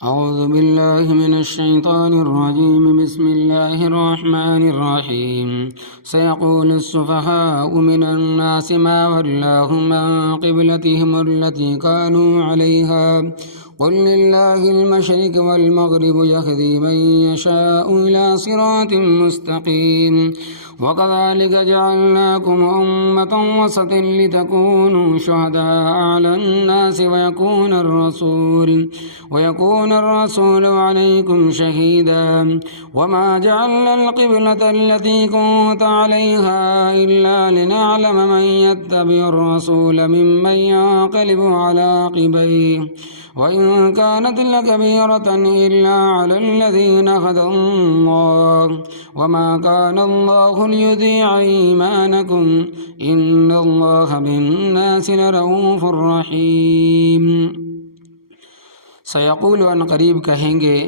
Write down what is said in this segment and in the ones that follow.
أعوذ بالله من الشيطان الرجيم. بسم الله الرحمن الرحيم. سيقول السفهاء من الناس ما ولاهم عن قبلتهم التي كانوا عليها قل لله المشرق والمغرب يهدي من يشاء إلى صراط مستقيم. وكذلك جعلناكم أمة وسطا لتكونوا شهداء على الناس ويكون الرسول عليكم شهيدا. وما جعلنا القبلة التي كنت عليها إلا لنعلم من يتبع الرسول ممن ينقلب على عقبيه وإن كانت لكبيرة إلا على الذين هدى الله وما كان الله ليضيع إيمانكم إن الله بالناس لرؤوف رحيم. سیقول ان قریب کہیں گے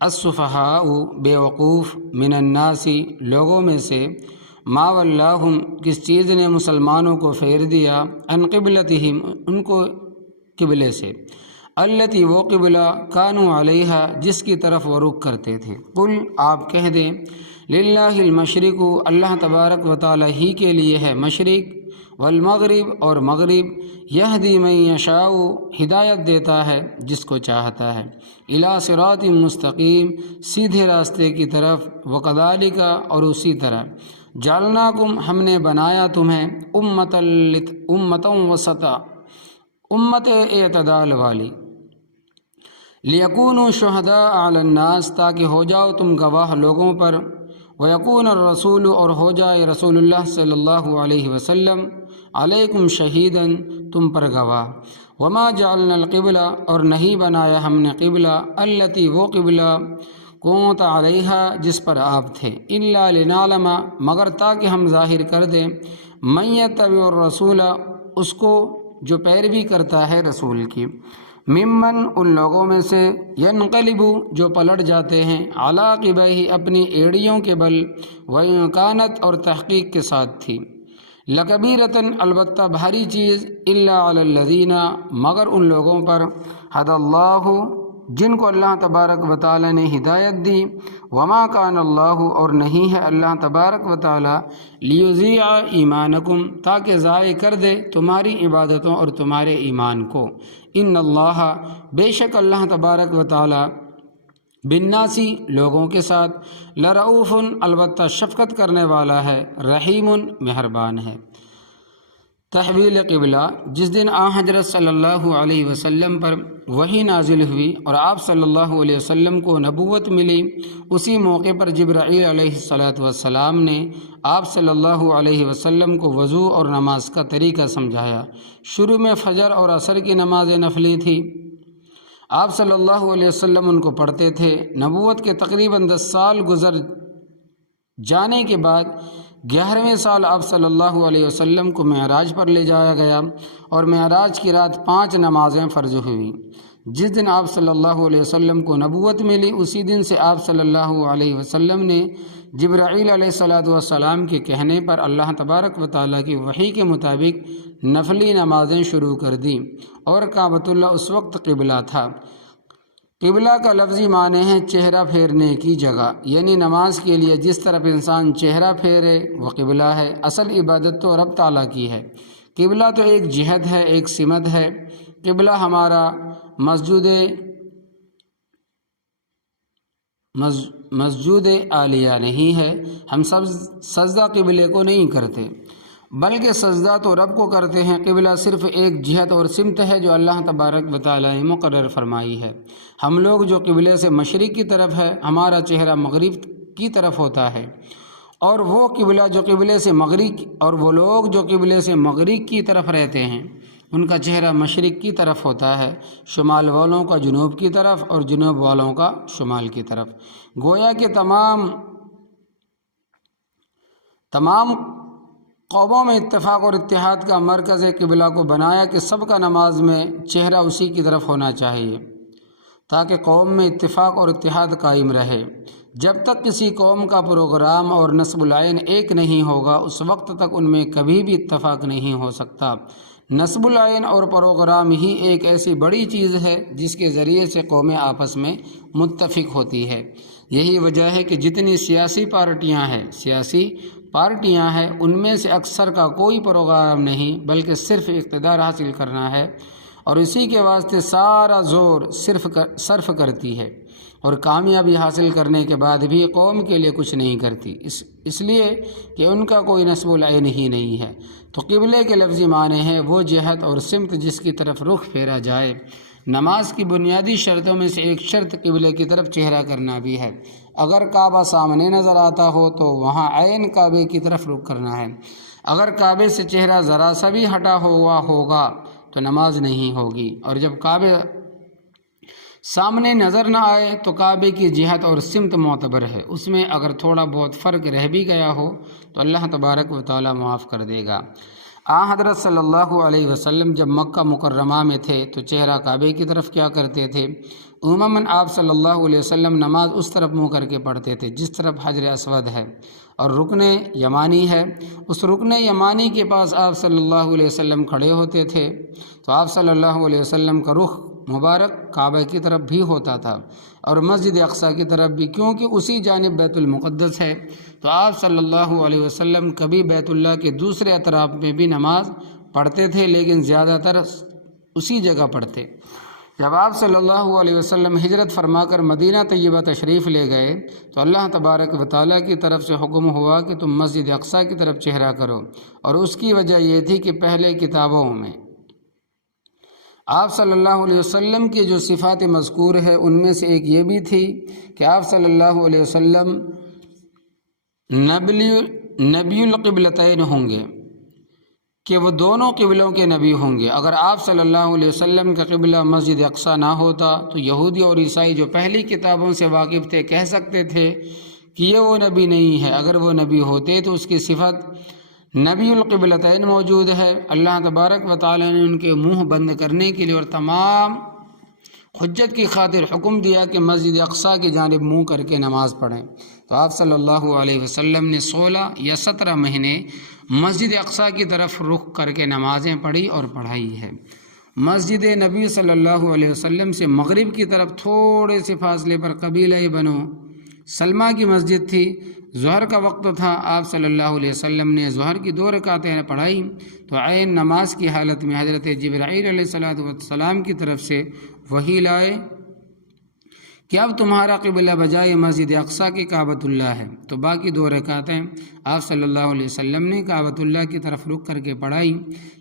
السفہاء بیوقوف من الناس لوگوں میں سے ما ولاہم کس چیز نے مسلمانوں کو پھیر دیا عن قبلتہم ان کو قبلے سے التی وہ قبلہ کانوا علیہا جس کی طرف وہ رخ کرتے تھے. قل آپ کہہ دیں للہ المشرق اللہ تبارک و تعالی ہی کے لیے ہے مشرق والمغرب اور مغرب یہدی من یشاء ہدایت دیتا ہے جس کو چاہتا ہے الی صراط مستقیم سیدھے راستے کی طرف. وکذالک اور اسی طرح جعلناکم ہم نے بنایا تمہیں امتا وسطا امت اعتدال والی لیکونوا شہداء علی الناس تاکہ ہو جاؤ تم گواہ لوگوں پر ویکون الرسول اور ہو جائے رسول اللہ صلی اللہ علیہ وسلم علیکم شہیداً تم پر گواہ. وما جعلنا القبلہ اور نہیں بنایا ہم نے قبلہ التی وہ قبلہ کنت علیہا جس پر آپ تھے الا لنعلم مگر تاکہ ہم ظاہر کر دیں من یتبع الرسول اس کو جو پیروی کرتا ہے رسول کی ممن ان لوگوں میں سے ینقلب جو پلٹ جاتے ہیں علی عقبیہ اپنی ایڑیوں کے بل وَإِن كَانَتْ اور تحقیق کے ساتھ تھی لکبیرۃ البتہ بھاری چیز الا علی الذین مگر ان لوگوں پر ہدی اللہ جن کو اللہ تبارک و تعالی نے ہدایت دی. وما کان اللہ اور نہیں ہے اللہ تبارک و تعالی لیضیع ایمانکم تاکہ ضائع کر دے تمہاری عبادتوں اور تمہارے ایمان کو. ان اللہ بے شک اللہ تبارک و تعالی بالناسی لوگوں کے ساتھ لرؤوف البتہ شفقت کرنے والا ہے رحیم مہربان ہے. تحویل قبلہ جس دن حضرت صلی اللہ علیہ وسلم پر وحی نازل ہوئی اور آپ صلی اللہ علیہ وسلم کو نبوت ملی اسی موقع پر جبرائیل علیہ السلام نے آپ صلی اللہ علیہ وسلم کو وضو اور نماز کا طریقہ سمجھایا. شروع میں فجر اور عصر کی نماز نفلی تھی. آپ صلی اللہ علیہ وسلم ان کو پڑھتے تھے. نبوت کے تقریباً 10 سال گزر جانے کے بعد 11ویں سال آپ صلی اللہ علیہ وسلم کو معراج پر لے جایا گیا اور معراج کی رات 5 نمازیں فرض ہوئیں. جس دن آپ صلی اللہ علیہ وسلم کو نبوت ملی اسی دن سے آپ صلی اللہ علیہ وسلم نے جبرائیل علیہ السلام کے کہنے پر اللہ تبارک و تعالیٰ کی وحی کے مطابق نفلی نمازیں شروع کر دیں اور کعبۃ اللہ اس وقت قبلہ تھا. قبلہ کا لفظی معنی ہے چہرہ پھیرنے کی جگہ، یعنی نماز کے لیے جس طرف انسان چہرہ پھیرے وہ قبلہ ہے. اصل عبادت تو رب تعالیٰ کی ہے. قبلہ تو ایک جہت ہے، ایک سمت ہے. قبلہ ہمارا مسجود عالیہ نہیں ہے. ہم سب سجدہ قبلے کو نہیں کرتے بلکہ سجدہ تو رب کو کرتے ہیں. قبلہ صرف ایک جہت اور سمت ہے جو اللہ تبارک و تعالیٰ نے مقرر فرمائی ہے. ہم لوگ جو قبلے سے مشرق کی طرف ہے ہمارا چہرہ مغرب کی طرف ہوتا ہے اور وہ لوگ جو قبلے سے مغرب کی طرف رہتے ہیں ان کا چہرہ مشرق کی طرف ہوتا ہے. شمال والوں کا جنوب کی طرف اور جنوب والوں کا شمال کی طرف. گویا کہ تمام قوموں میں اتفاق اور اتحاد کا مرکز قبلہ کو بنایا کہ سب کا نماز میں چہرہ اسی کی طرف ہونا چاہیے تاکہ قوم میں اتفاق اور اتحاد قائم رہے. جب تک کسی قوم کا پروگرام اور نصب العین ایک نہیں ہوگا اس وقت تک ان میں کبھی بھی اتفاق نہیں ہو سکتا. نصب العین اور پروگرام ہی ایک ایسی بڑی چیز ہے جس کے ذریعے سے قومیں آپس میں متفق ہوتی ہے۔ یہی وجہ ہے کہ جتنی سیاسی پارٹیاں ہیں ان میں سے اکثر کا کوئی پروگرام نہیں، بلکہ صرف اقتدار حاصل کرنا ہے، اور اسی کے واسطے سارا زور صرف کرتی ہے، اور کامیابی حاصل کرنے کے بعد بھی قوم کے لیے کچھ نہیں کرتی، اس لیے کہ ان کا کوئی نصب العین ہی نہیں ہے۔ تو قبلے کے لفظی معنی ہے وہ جہت اور سمت جس کی طرف رخ پھیرا جائے۔ نماز کی بنیادی شرطوں میں سے ایک شرط قبلے کی طرف چہرہ کرنا بھی ہے۔ اگر کعبہ سامنے نظر آتا ہو تو وہاں عین کعبے کی طرف رخ کرنا ہے۔ اگر کعبے سے چہرہ ذرا سا بھی ہٹا ہوا ہوگا تو نماز نہیں ہوگی، اور جب کعبے سامنے نظر نہ آئے تو کعبے کی جہت اور سمت معتبر ہے، اس میں اگر تھوڑا بہت فرق رہ بھی گیا ہو تو اللہ تبارک و تعالی معاف کر دے گا۔ حضرت صلی اللہ علیہ وسلم جب مکہ مکرمہ میں تھے تو چہرہ کعبے کی طرف کیا کرتے تھے؟ عموماً آپ صلی اللہ علیہ وسلم نماز اس طرف منہ کر کے پڑھتے تھے جس طرف حجر اسود ہے اور رکن یمانی ہے۔ اس رکن یمانی کے پاس آپ صلی اللہ علیہ وسلم کھڑے ہوتے تھے تو آپ صلی اللہ علیہ وسلم کا رخ مبارک کعبہ کی طرف بھی ہوتا تھا اور مسجد اقصیٰ کی طرف بھی، کیونکہ اسی جانب بیت المقدس ہے۔ تو آپ صلی اللہ علیہ وسلم کبھی بیت اللہ کے دوسرے اطراف میں بھی نماز پڑھتے تھے، لیکن زیادہ تر اسی جگہ پڑھتے۔ جب آپ صلی اللہ علیہ وسلم ہجرت فرما کر مدینہ طیبہ تشریف لے گئے تو اللہ تبارک و تعالیٰ کی طرف سے حکم ہوا کہ تم مسجد اقصیٰ کی طرف چہرہ کرو، اور اس کی وجہ یہ تھی کہ پہلے کتابوں میں آپ صلی اللہ علیہ وسلم کی جو صفات مذکور ہے ان میں سے ایک یہ بھی تھی کہ آپ صلی اللہ علیہ وسلم نبی القبلتین ہوں گے، کہ وہ دونوں قبلوں کے نبی ہوں گے۔ اگر آپ صلی اللہ علیہ وسلم کا قبلہ مسجد اقصیٰ نہ ہوتا تو یہودی اور عیسائی جو پہلی کتابوں سے واقف تھے کہہ سکتے تھے کہ یہ وہ نبی نہیں ہے۔ اگر وہ نبی ہوتے تو اس کی صفت نبی القبلتین موجود ہے۔ اللہ تبارک و تعالی نے ان کے منہ بند کرنے کے لیے اور تمام حجت کی خاطر حکم دیا کہ مسجد اقصیٰ کی جانب منہ کر کے نماز پڑھیں۔ تو آپ صلی اللہ علیہ وسلم نے 16 یا 17 مہینے مسجد اقصیٰ کی طرف رخ کر کے نمازیں پڑھی اور پڑھائی ہے۔ مسجد نبی صلی اللہ علیہ وسلم سے مغرب کی طرف تھوڑے سے فاصلے پر قبیلہ بنو سلمہ کی مسجد تھی۔ ظہر کا وقت تھا، آپ صلی اللہ علیہ وسلم نے ظہر کی 2 رکعتیں پڑھائی تو عین نماز کی حالت میں حضرت جبرائیل علیہ السلام کی طرف سے وحی لائے کہ اب تمہارا قبلہ بجائے مسجد اقصیٰ کی کعبۃ اللہ ہے۔ تو باقی 2 رکعتیں آپ صلی اللہ علیہ وسلم نے کعبۃ اللہ کی طرف رخ کر کے پڑھائی،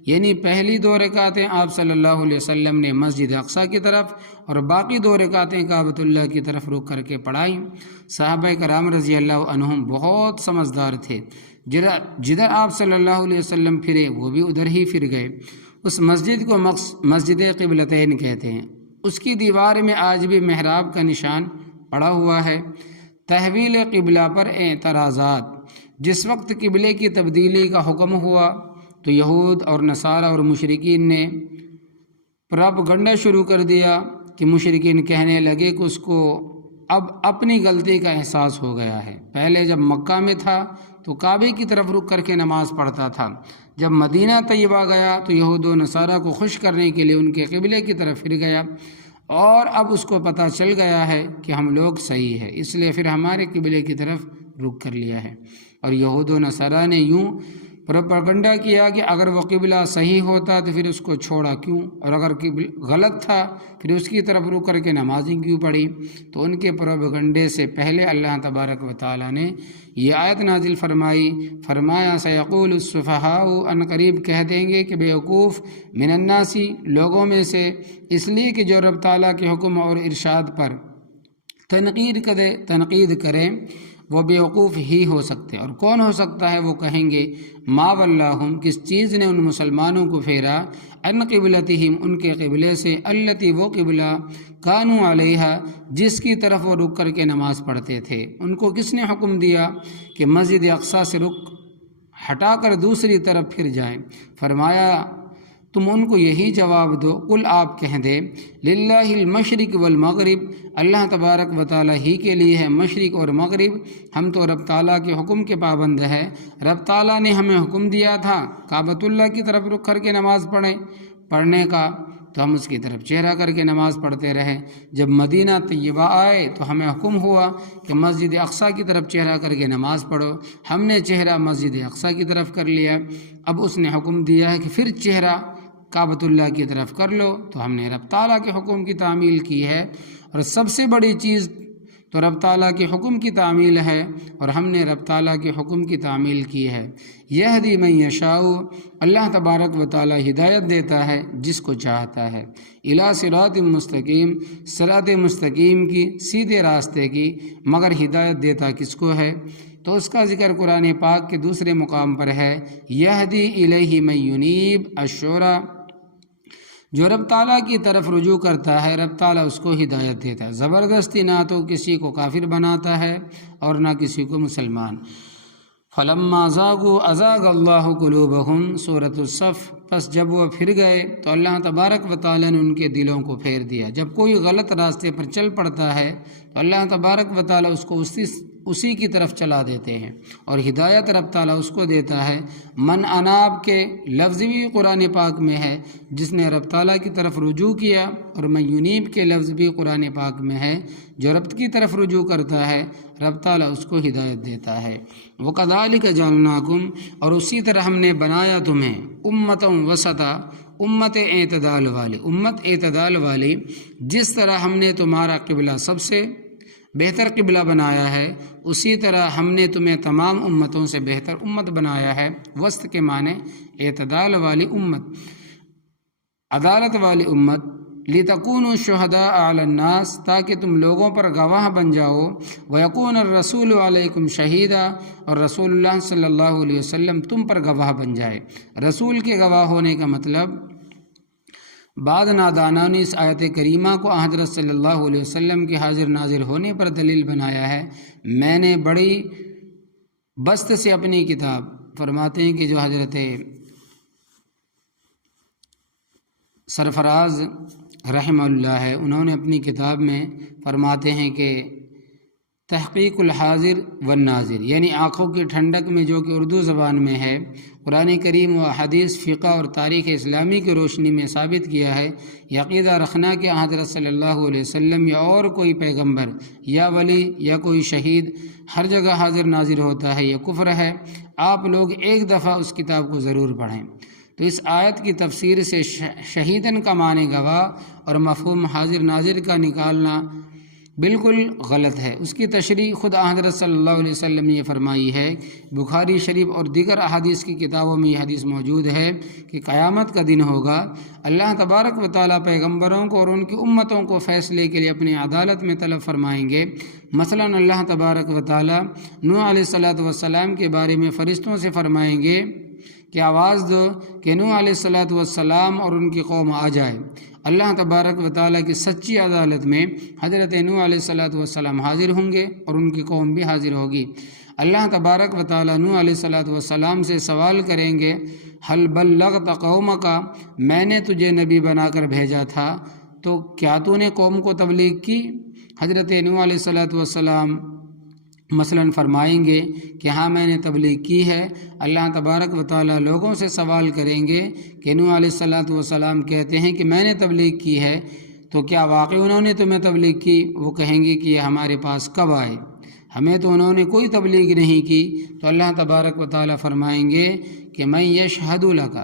یعنی پہلی 2 رکعتیں آپ صلی اللہ علیہ وسلم نے مسجد اقصیٰ کی طرف اور باقی 2 رکعتیں کعبۃ اللہ کی طرف رخ کر کے پڑھائیں۔ صحابہ کرام رضی اللہ عنہم بہت سمجھدار تھے، جدھر آپ صلی اللہ علیہ وسلم پھرے وہ بھی ادھر ہی پھر گئے۔ اس مسجد کو مسجد قبلتین کہتے ہیں۔ اس کی دیوار میں آج بھی محراب کا نشان پڑا ہوا ہے۔ تحویل قبلہ پر اعتراضات۔ جس وقت قبلے کی تبدیلی کا حکم ہوا تو یہود اور نصارہ اور مشرکین نے پراپگنڈا شروع کر دیا کہ مشرکین کہنے لگے کہ اس کو اب اپنی غلطی کا احساس ہو گیا ہے۔ پہلے جب مکہ میں تھا تو کعبے کی طرف رخ کر کے نماز پڑھتا تھا، جب مدینہ طیبہ گیا تو یہود و نصارہ کو خوش کرنے کے لیے ان کے قبلے کی طرف پھر گیا، اور اب اس کو پتہ چل گیا ہے کہ ہم لوگ صحیح ہے، اس لیے پھر ہمارے قبلے کی طرف رخ کر لیا ہے۔ اور یہود و نصارہ نے یوں پروپیگنڈا کیا کہ اگر وہ قبلہ صحیح ہوتا تو پھر اس کو چھوڑا کیوں، اور اگر غلط تھا پھر اس کی طرف رخ کر کے نمازیں کیوں پڑھی۔ تو ان کے پروپیگنڈے سے پہلے اللہ تبارک و تعالی نے یہ آیت نازل فرمایا سیقول السفہاء، ان قریب کہہ دیں گے کہ بیوقوف من الناس، لوگوں میں سے، اس لیے کہ جو رب تعالیٰ کے حکم اور ارشاد پر تنقید کریں وہ بیوقوف ہی ہو سکتے، اور کون ہو سکتا ہے؟ وہ کہیں گے ما ولاہم، کس چیز نے ان مسلمانوں کو پھیرا، ان قبلتہم، ان کے قبلے سے، التی، وہ قبلہ، کانوا علیہا، جس کی طرف وہ رک کر کے نماز پڑھتے تھے۔ ان کو کس نے حکم دیا کہ مسجد اقصیٰ سے رخ ہٹا کر دوسری طرف پھر جائیں؟ فرمایا تم ان کو یہی جواب دو، قل آپ کہہ دے، للہ المشرق والمغرب، اللہ تبارک و تعالیٰ ہی کے لیے ہے مشرق اور مغرب، ہم تو رب تعالیٰ کے حکم کے پابند ہے۔ رب تعالیٰ نے ہمیں حکم دیا تھا کعبۃ اللہ کی طرف رخ کر کے نماز پڑھنے کا، تو ہم اس کی طرف چہرہ کر کے نماز پڑھتے رہے۔ جب مدینہ طیبہ آئے تو ہمیں حکم ہوا کہ مسجد اقصیٰ کی طرف چہرہ کر کے نماز پڑھو، ہم نے چہرہ مسجد اقصیٰ کی طرف کر لیا۔ اب اس نے حکم دیا ہے کہ پھر چہرہ کعبۃ اللہ کی طرف کر لو، تو ہم نے رب تعالیٰ کے حکم کی تعمیل کی ہے، اور سب سے بڑی چیز تو رب تعالیٰ کے حکم کی تعمیل ہے، اور ہم نے رب تعالیٰ کے حکم کی تعمیل کی ہے۔ یہدی من یشاء، اللہ تبارک و تعالیٰ ہدایت دیتا ہے جس کو چاہتا ہے، الی صراط مستقیم، صراط مستقیم کی، سیدھے راستے کی، مگر ہدایت دیتا کس کو ہے؟ تو اس کا ذکر قرآن پاک کے دوسرے مقام پر ہے، یہدی الیہ من ینیب، الشورى، جو رب تعالیٰ کی طرف رجوع کرتا ہے رب تعالیٰ اس کو ہدایت دیتا ہے، زبردستی نہ تو کسی کو کافر بناتا ہے اور نہ کسی کو مسلمان۔ فلما زاغوا ازاغ اللہ قلوبہم، سورۃ الصف۔ پس جب وہ پھر گئے تو اللہ تبارک و تعالیٰ نے ان کے دلوں کو پھیر دیا۔ جب کوئی غلط راستے پر چل پڑتا ہے تو اللہ تبارک و تعالیٰ اس کو اسی کی طرف چلا دیتے ہیں، اور ہدایت رب تعالیٰ اس کو دیتا ہے۔ من اناب کے لفظ بھی قرآن پاک میں ہے، جس نے رب تعالیٰ کی طرف رجوع کیا، اور من ینیب کے لفظ بھی قرآن پاک میں ہے، جو رب کی طرف رجوع کرتا ہے رب تعالیٰ اس کو ہدایت دیتا ہے۔ وَكَذَلِكَ جَعَلْنَاكُمْ، اور اسی طرح ہم نے بنایا تمہیں، امتًا وسطا، امت اعتدال والی، امت اعتدال والی، جس طرح ہم نے تمہارا قبلہ سب سے بہتر قبلہ بنایا ہے، اسی طرح ہم نے تمہیں تمام امتوں سے بہتر امت بنایا ہے۔ وسط کے معنی اعتدال والی امت، عدالت والی امت۔ لِتَكُونُوا شُهَدَاءَ عَلَى النَّاسِ، تاکہ تم لوگوں پر گواہ بن جاؤ، وَيَكُونَ الرَّسُولُ عَلَيْكُمْ شَهِيدًا، اور رسول اللہ صلی اللہ علیہ وسلم تم پر گواہ بن جائے۔ رسول کے گواہ ہونے کا مطلب، بعض نادانوں نے اس آیت کریمہ کو حضرت صلی اللہ علیہ وسلم کے حاضر ناظر ہونے پر دلیل بنایا ہے۔ میں نے بڑی بسط سے اپنی کتاب، فرماتے ہیں کہ جو حضرت سرفراز رحمہ اللہ ہے، انہوں نے اپنی کتاب میں فرماتے ہیں کہ تحقیق الحاضر والناظر، یعنی آنکھوں کی ٹھنڈک میں، جو کہ اردو زبان میں ہے، قرآن کریم و حدیث، فقہ اور تاریخ اسلامی کی روشنی میں ثابت کیا ہے۔ یہ عقیدہ رکھنا کہ حضرت صلی اللہ علیہ وسلم یا اور کوئی پیغمبر یا ولی یا کوئی شہید ہر جگہ حاضر ناظر ہوتا ہے، یہ کفر ہے۔ آپ لوگ ایک دفعہ اس کتاب کو ضرور پڑھیں۔ تو اس آیت کی تفسیر سے شہیدن کا معنی گواہ اور مفہوم حاضر ناظر کا نکالنا بالکل غلط ہے۔ اس کی تشریح خود حضرت صلی اللہ علیہ وسلم نے یہ فرمائی ہے۔ بخاری شریف اور دیگر احادیث کی کتابوں میں یہ حدیث موجود ہے کہ قیامت کا دن ہوگا، اللہ تبارک و تعالیٰ پیغمبروں کو اور ان کی امتوں کو فیصلے کے لیے اپنی عدالت میں طلب فرمائیں گے۔ مثلا اللہ تبارک و تعالیٰ نوح علیہ السلام کے بارے میں فرشتوں سے فرمائیں گے کہ آواز دو کہ نوح علیہ السلام اور ان کی قوم آ جائے۔ اللہ تبارک و تعالیٰ کی سچی عدالت میں حضرت نوح علیہ السلام حاضر ہوں گے اور ان کی قوم بھی حاضر ہوگی۔ اللہ تبارک و تعالیٰ نوح علیہ السلام سے سوال کریں گے، حل بلغت قومک، میں نے تجھے نبی بنا کر بھیجا تھا تو کیا تو نے قوم کو تبلیغ کی؟ حضرت نوح علیہ السلام مثلاً فرمائیں گے کہ ہاں میں نے تبلیغ کی ہے۔ اللہ تبارک و تعالیٰ لوگوں سے سوال کریں گے کہ نوح علیہ السلام کہتے ہیں کہ میں نے تبلیغ کی ہے، تو کیا واقعی انہوں نے تمہیں تبلیغ کی؟ وہ کہیں گے کہ یہ ہمارے پاس کب آئے، ہمیں تو انہوں نے کوئی تبلیغ نہیں کی۔ تو اللہ تبارک و تعالیٰ فرمائیں گے کہ من یشہد لک،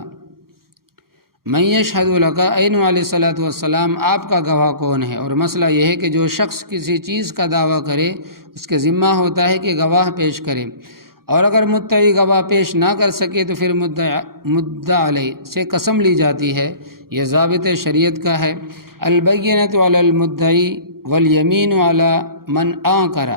من یشہد لک، اے نوح علیہ السلام آپ کا گواہ کون ہے؟ اور مسئلہ یہ ہے کہ جو شخص کسی چیز کا دعویٰ کرے اس کے ذمہ ہوتا ہے کہ گواہ پیش کرے، اور اگر مدعی گواہ پیش نہ کر سکے تو پھر مدعا علیہ سے قسم لی جاتی ہے۔ یہ ضابط شریعت کا ہے۔ البینۃ علی المدعی والیمین علی من انکر،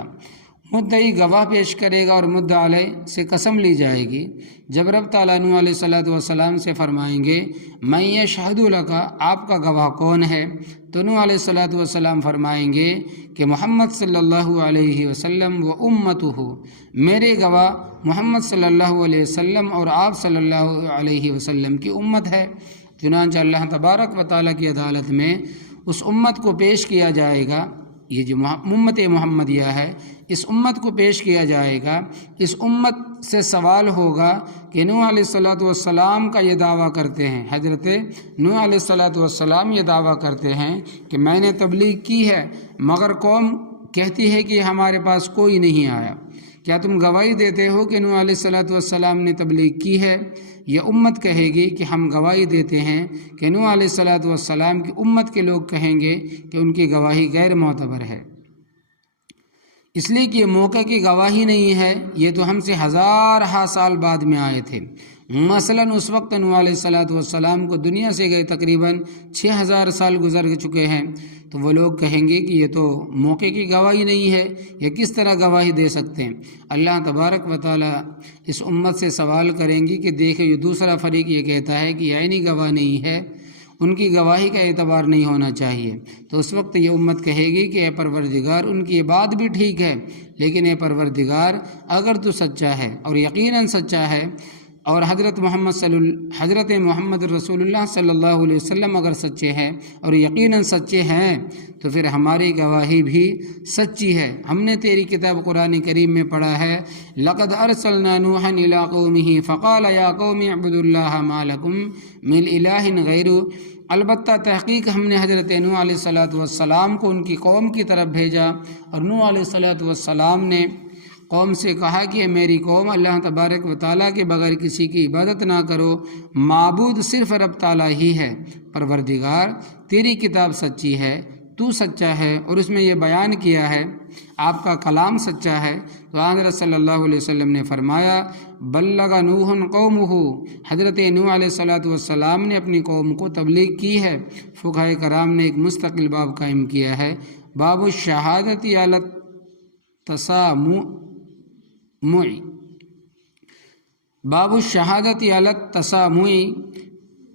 مدعی گواہ پیش کرے گا اور مدعا علیہ سے قسم لی جائے گی۔ جب رب تعالیٰ نوح علیہ السلام سے فرمائیں گے من یشہد لک، آپ کا گواہ کون ہے؟ تو نوح علیہ السلام فرمائیں گے کہ محمد صلی اللہ علیہ وسلم و امتہ، میرے گواہ محمد صلی اللہ علیہ وسلم اور آپ صلی اللہ علیہ وسلم کی امت ہے۔ چنانچہ اللہ تبارک و تعالیٰ کی عدالت میں اس امت کو پیش کیا جائے گا، یہ جو امت محمدیہ ہے اس امت کو پیش کیا جائے گا، اس امت سے سوال ہوگا کہ نوح علیہ الصلوۃ والسلام کا یہ دعویٰ کرتے ہیں، حضرت نوح علیہ الصلوۃ والسلام یہ دعویٰ کرتے ہیں کہ میں نے تبلیغ کی ہے مگر قوم کہتی ہے کہ ہمارے پاس کوئی نہیں آیا، کیا تم گواہی دیتے ہو کہ نوح علیہ الصلوۃ والسلام نے تبلیغ کی ہے؟ یہ امت کہے گی کہ ہم گواہی دیتے ہیں کہ نوح علیہ الصلوۃ والسلام کی امت کے لوگ کہیں گے کہ ان کی گواہی غیر معتبر ہے، اس لیے کہ یہ موقع کی گواہی نہیں ہے، یہ تو ہم سے ہزارہ سال بعد میں آئے تھے۔ مثلا اس وقت نوح علیہ الصلوۃ والسلام کو دنیا سے گئے تقریباً 6000 سال گزر چکے ہیں، تو وہ لوگ کہیں گے کہ یہ تو موقع کی گواہی نہیں ہے، یہ کس طرح گواہی دے سکتے ہیں؟ اللہ تبارک و تعالیٰ اس امت سے سوال کریں گی کہ دیکھیں یہ دوسرا فریق یہ کہتا ہے کہ یہ عینی گواہ نہیں ہے، ان کی گواہی کا اعتبار نہیں ہونا چاہیے، تو اس وقت یہ امت کہے گی کہ اے پروردگار ان کی یہ بات بھی ٹھیک ہے، لیکن اے پروردگار اگر تو سچا ہے اور یقیناً سچا ہے اور حضرت محمد رسول اللہ صلی اللہ علیہ وسلم اگر سچے ہیں اور یقیناً سچے ہیں تو پھر ہماری گواہی بھی سچی ہے۔ ہم نے تیری کتاب قرآن کریم میں پڑھا ہے لقد ارسلنا نوحا الی قومہ فقال یا قوم اعبدوا اللہ ما لکم من الہ غیرہ، البتہ تحقیق ہم نے حضرت نوح علیہ الصلوۃ والسلام کو ان کی قوم کی طرف بھیجا، اور نوح علیہ الصلوۃ والسلام نے قوم سے کہا کہ میری قوم اللہ تبارک و تعالیٰ کے بغیر کسی کی عبادت نہ کرو، معبود صرف رب تعالیٰ ہی ہے۔ پروردگار تیری کتاب سچی ہے، تو سچا ہے، اور اس میں یہ بیان کیا ہے آپ کا کلام سچا ہے۔ تو حضرت صلی اللہ علیہ وسلم نے فرمایا بلغ نوح قومہ، حضرت نوح علیہ الصلوۃ والسلام نے اپنی قوم کو تبلیغ کی ہے۔ فقہائے کرام نے ایک مستقل باب قائم کیا ہے، باب الشہادت علی التسامع، باب الشہادت علی التسامع۔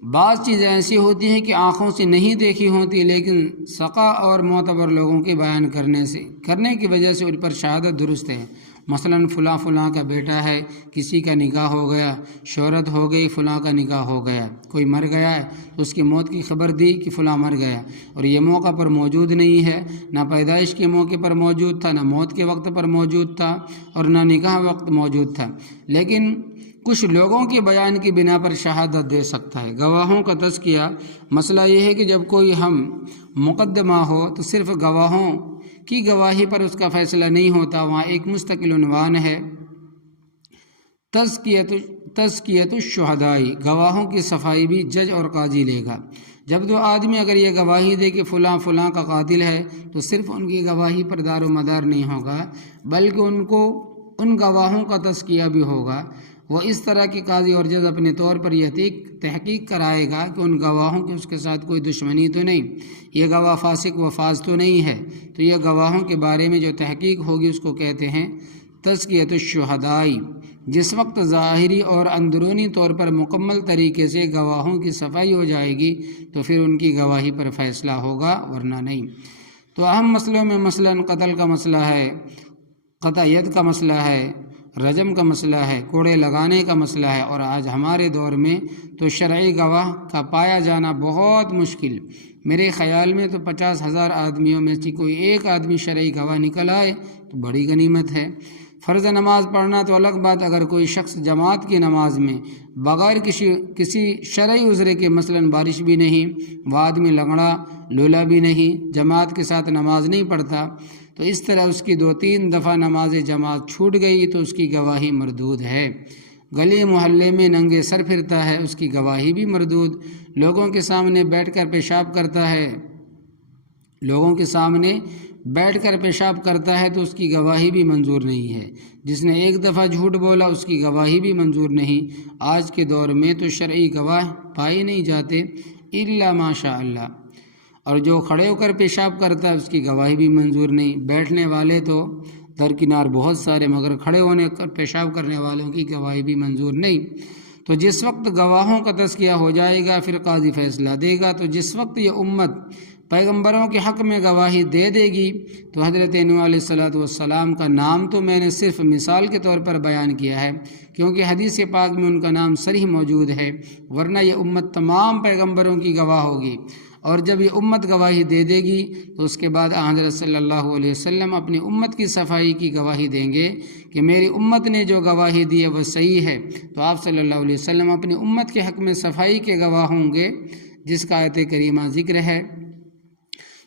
بعض چیزیں ایسی ہوتی ہیں کہ آنکھوں سے نہیں دیکھی ہوتی، لیکن ثقہ اور معتبر لوگوں کے بیان کرنے کی وجہ سے ان پر شہادت درست ہے۔ مثلا فلاں کا بیٹا ہے، کسی کا نکاح ہو گیا، شہرت ہو گئی، فلاں کا نکاح ہو گیا، کوئی مر گیا ہے تو اس کی موت کی خبر دی کہ فلاں مر گیا، اور یہ موقع پر موجود نہیں ہے، نہ پیدائش کے موقع پر موجود تھا، نہ موت کے وقت پر موجود تھا، اور نہ نکاح وقت موجود تھا، لیکن کچھ لوگوں کے بیان کی بنا پر شہادت دے سکتا ہے۔ گواہوں کا تزکیہ، مسئلہ یہ ہے کہ جب کوئی مقدمہ ہو تو صرف گواہوں کی گواہی پر اس کا فیصلہ نہیں ہوتا، وہاں ایک مستقل عنوان ہے تزکیۃ الشہداء، گواہوں کی صفائی بھی جج اور قاضی لے گا۔ جب دو آدمی اگر یہ گواہی دے کہ فلاں کا قاتل ہے تو صرف ان کی گواہی پر دار و مدار نہیں ہوگا، بلکہ ان گواہوں کا تزکیہ بھی ہوگا۔ وہ اس طرح کی قاضی اور جج اپنے طور پر یہ تحقیق کرائے گا کہ ان گواہوں کی اس کے ساتھ کوئی دشمنی تو نہیں، یہ گواہ فاسق و فاض تو نہیں ہے، تو یہ گواہوں کے بارے میں جو تحقیق ہوگی اس کو کہتے ہیں تزکیۃ الشہداء۔ جس وقت ظاہری اور اندرونی طور پر مکمل طریقے سے گواہوں کی صفائی ہو جائے گی تو پھر ان کی گواہی پر فیصلہ ہوگا، ورنہ نہیں۔ تو اہم مسئلوں میں مثلا قتل کا مسئلہ ہے، قطع ید کا مسئلہ ہے، رجم کا مسئلہ ہے، کوڑے لگانے کا مسئلہ ہے، اور آج ہمارے دور میں تو شرعی گواہ کا پایا جانا بہت مشکل۔ میرے خیال میں تو 50,000 آدمیوں میں سے کوئی ایک آدمی شرعی گواہ نکل آئے تو بڑی غنیمت ہے۔ فرض نماز پڑھنا تو الگ بات، اگر کوئی شخص جماعت کی نماز میں بغیر کسی شرعی عذر کے، مثلا بارش بھی نہیں، وہ آدمی لنگڑا لولا بھی نہیں، جماعت کے ساتھ نماز نہیں پڑھتا، تو اس طرح اس کی 2-3 دفعہ نماز جماعت چھوٹ گئی تو اس کی گواہی مردود ہے۔ گلی محلے میں ننگے سر پھرتا ہے، اس کی گواہی بھی مردود۔ لوگوں کے سامنے بیٹھ کر پیشاب کرتا ہے تو اس کی گواہی بھی منظور نہیں ہے۔ جس نے ایک دفعہ جھوٹ بولا اس کی گواہی بھی منظور نہیں۔ آج کے دور میں تو شرعی گواہ پائے نہیں جاتے الا ماشاء اللہ، اور جو کھڑے ہو کر پیشاب کرتا ہے اس کی گواہی بھی منظور نہیں۔ بیٹھنے والے تو درکنار بہت سارے، مگر کھڑے ہونے کر پیشاب کرنے والوں کی گواہی بھی منظور نہیں۔ تو جس وقت گواہوں کا تزکیہ ہو جائے گا پھر قاضی فیصلہ دے گا۔ تو جس وقت یہ امت پیغمبروں کے حق میں گواہی دے دے گی تو حضرت نوح علیہ الصلوۃ والسلام کا نام تو میں نے صرف مثال کے طور پر بیان کیا ہے، کیونکہ حدیث پاک میں ان کا نام صریح موجود ہے، ورنہ یہ امت تمام پیغمبروں کی گواہ ہوگی، اور جب یہ امت گواہی دے دے گی تو اس کے بعد حضرت صلی اللہ علیہ وسلم اپنی امت کی صفائی کی گواہی دیں گے کہ میری امت نے جو گواہی دی ہے وہ صحیح ہے، تو آپ صلی اللہ علیہ وسلم اپنی امت کے حق میں صفائی کے گواہ ہوں گے، جس کا آیت کریمہ ذکر ہے۔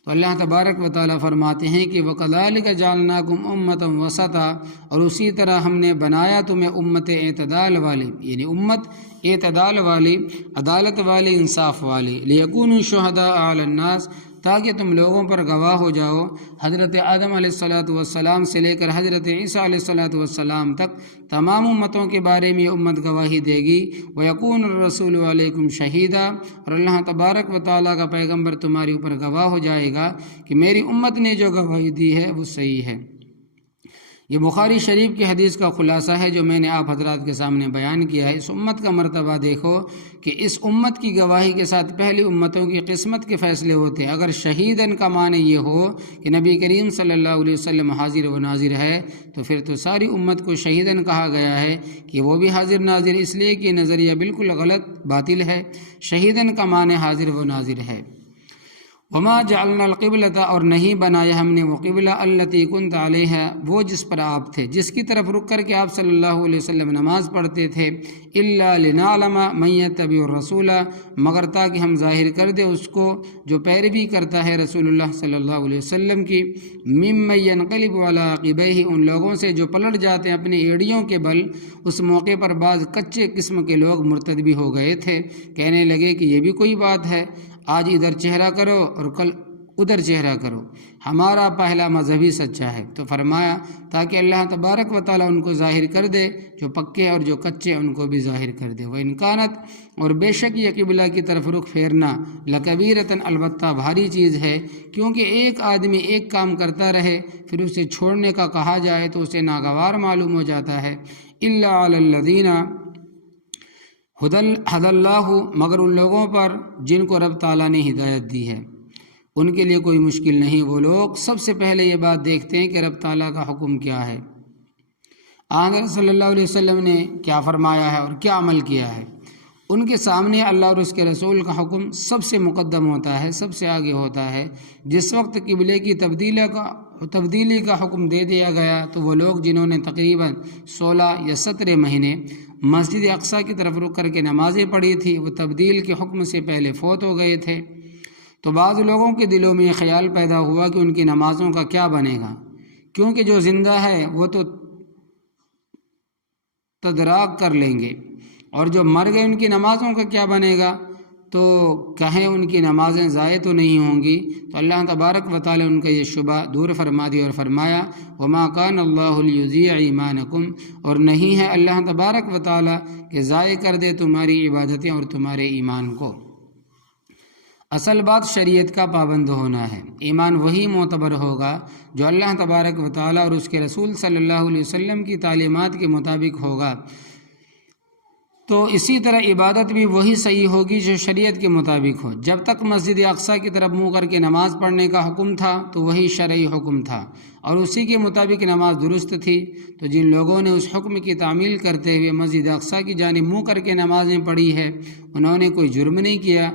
تو اللہ تبارک و تعالیٰ فرماتے ہیں کہ وَكَذَلِكَ جَعَلْنَاكُمْ أُمَّةً وَسَطًا، اور اسی طرح ہم نے بنایا تمہیں امت اعتدال والی، یعنی امت اعتدال والی، عدالت والی، انصاف والی، لِيَكُونُوا شُهَدَاءَ عَلَى النَّاسِ، تاکہ تم لوگوں پر گواہ ہو جاؤ۔ حضرت آدم علیہ الصلوۃ والسلام سے لے کر حضرت عیسیٰ علیہ الصلوۃ والسلام تک تمام امتوں کے بارے میں امت گواہی دے گی۔ وَيَكُونُ الرَّسُولُ عَلَيْكُمْ شَهِيدًا، اور اللہ تبارک و تعالیٰ کا پیغمبر تمہارے اوپر گواہ ہو جائے گا کہ میری امت نے جو گواہی دی ہے وہ صحیح ہے۔ یہ بخاری شریف کی حدیث کا خلاصہ ہے جو میں نے آپ حضرات کے سامنے بیان کیا ہے۔ اس امت کا مرتبہ دیکھو کہ اس امت کی گواہی کے ساتھ پہلی امتوں کی قسمت کے فیصلے ہوتے ہیں۔ اگر شہیدن کا معنی یہ ہو کہ نبی کریم صلی اللہ علیہ وسلم حاضر و ناظر ہے تو پھر تو ساری امت کو شہیدن کہا گیا ہے کہ وہ بھی حاضر ناظر، اس لیے کہ نظریہ بالکل غلط باطل ہے۔ شہیدن کا معنی حاضر و ناظر ہے۔ وما جعلنا القبلۃ، اور نہیں بنایا ہم نے وہ قبلہ التی کنت علیہا، وہ جس پر آپ تھے، جس کی طرف رک کر کے آپ صلی اللہ علیہ وسلم نماز پڑھتے تھے، الا لنعلم من یتبع الرسول، مگر تاکہ ہم ظاہر کر دیں اس کو جو پیروی کرتا ہے رسول اللہ صلی اللہ علیہ وسلم کی، ممن ینقلب علی عقبیہ، ان لوگوں سے جو پلٹ جاتے ہیں اپنی ایڑیوں کے بل۔ اس موقع پر بعض کچے قسم کے لوگ مرتد بھی ہو گئے تھے، کہنے لگے کہ یہ بھی کوئی بات ہے، آج ادھر چہرہ کرو اور کل ادھر چہرہ کرو، ہمارا پہلا مذہبی سچا ہے۔ تو فرمایا تاکہ اللہ تبارک و تعالیٰ ان کو ظاہر کر دے، جو پکے اور جو کچے ان کو بھی ظاہر کر دے۔ وہ انکانت، اور بے شک یہ قبلہ کی طرف رخ پھیرنا، لکبیرتن، البتہ بھاری چیز ہے، کیونکہ ایک آدمی ایک کام کرتا رہے پھر اسے چھوڑنے کا کہا جائے تو اسے ناگوار معلوم ہو جاتا ہے۔ الا علی الذین ہدی اللہ، مگر ان لوگوں پر جن کو رب تعالیٰ نے ہدایت دی ہے، ان کے لیے کوئی مشکل نہیں۔ وہ لوگ سب سے پہلے یہ بات دیکھتے ہیں کہ رب تعالیٰ کا حکم کیا ہے، آن صلی اللہ علیہ وسلم نے کیا فرمایا ہے اور کیا عمل کیا ہے۔ ان کے سامنے اللہ اور اس کے رسول کا حکم سب سے مقدم ہوتا ہے، سب سے آگے ہوتا ہے۔ جس وقت قبلے کی تبدیلی کا حکم دے دیا گیا تو وہ لوگ جنہوں نے تقریباً 16 یا 17 مہینے مسجد اقصیٰ کی طرف رک کر کے نمازیں پڑھی تھی، وہ تبدیل کے حکم سے پہلے فوت ہو گئے تھے۔ تو بعض لوگوں کے دلوں میں یہ خیال پیدا ہوا کہ ان کی نمازوں کا کیا بنے گا، کیونکہ جو زندہ ہے وہ تو تدراک کر لیں گے، اور جو مر گئے ان کی نمازوں کا کیا بنے گا، تو کہیں ان کی نمازیں ضائع تو نہیں ہوں گی۔ تو اللہ تبارک و تعالی ان کا یہ شبہ دور فرما دی اور فرمایا وما کان اللہ لیضیع ایمانکم، اور نہیں ہے اللہ تبارک و تعالی کہ ضائع کر دے تمہاری عبادتیں اور تمہارے ایمان کو۔ اصل بات شریعت کا پابند ہونا ہے۔ ایمان وہی معتبر ہوگا جو اللہ تبارک و تعالی اور اس کے رسول صلی اللہ علیہ وسلم کی تعلیمات کے مطابق ہوگا، تو اسی طرح عبادت بھی وہی صحیح ہوگی جو شریعت کے مطابق ہو۔ جب تک مسجد اقصیٰ کی طرف منہ کر کے نماز پڑھنے کا حکم تھا تو وہی شرعی حکم تھا اور اسی کے مطابق نماز درست تھی۔ تو جن لوگوں نے اس حکم کی تعمیل کرتے ہوئے مسجد اقصیٰ کی جانب منہ کر کے نمازیں پڑھی ہے، انہوں نے کوئی جرم نہیں کیا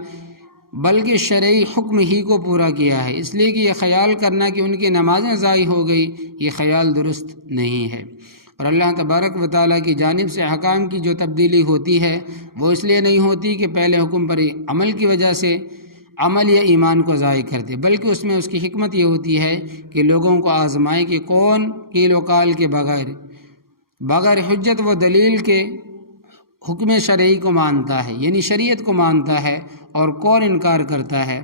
بلکہ شرعی حکم ہی کو پورا کیا ہے۔ اس لیے کہ یہ خیال کرنا کہ ان کی نمازیں ضائع ہو گئی، یہ خیال درست نہیں ہے۔ اور اللہ تبارک و تعالیٰ کی جانب سے احکام کی جو تبدیلی ہوتی ہے وہ اس لیے نہیں ہوتی کہ پہلے حکم پر عمل کی وجہ سے عمل یا ایمان کو ضائع کر دے، بلکہ اس میں اس کی حکمت یہ ہوتی ہے کہ لوگوں کو آزمائے کہ کون قیل و قال کے بغیر حجت و دلیل کے حکم شرعی کو مانتا ہے، یعنی شریعت کو مانتا ہے، اور کون انکار کرتا ہے۔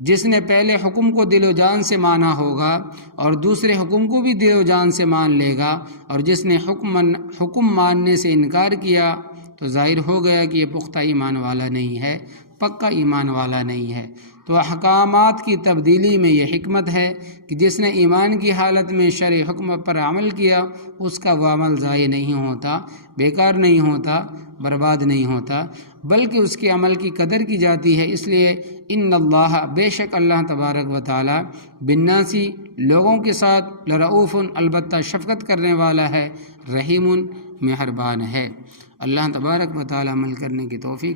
جس نے پہلے حکم کو دل و جان سے مانا ہوگا اور دوسرے حکم کو بھی دل و جان سے مان لے گا، اور جس نے حکم ماننے سے انکار کیا تو ظاہر ہو گیا کہ یہ پختہ ایمان والا نہیں ہے۔ پکا ایمان والا نہیں ہے۔ تو احکامات کی تبدیلی میں یہ حکمت ہے کہ جس نے ایمان کی حالت میں شرع حکم پر عمل کیا اس کا وہ عمل ضائع نہیں ہوتا، بیکار نہیں ہوتا، برباد نہیں ہوتا، بلکہ اس کے عمل کی قدر کی جاتی ہے۔ اس لیے ان اللہ، بے شک اللہ تبارک و تعالی، بالناسی، لوگوں کے ساتھ، لرؤوف، البتہ شفقت کرنے والا ہے، رحیم، مہربان ہے۔ اللہ تبارک و تعالی عمل کرنے کی توفیق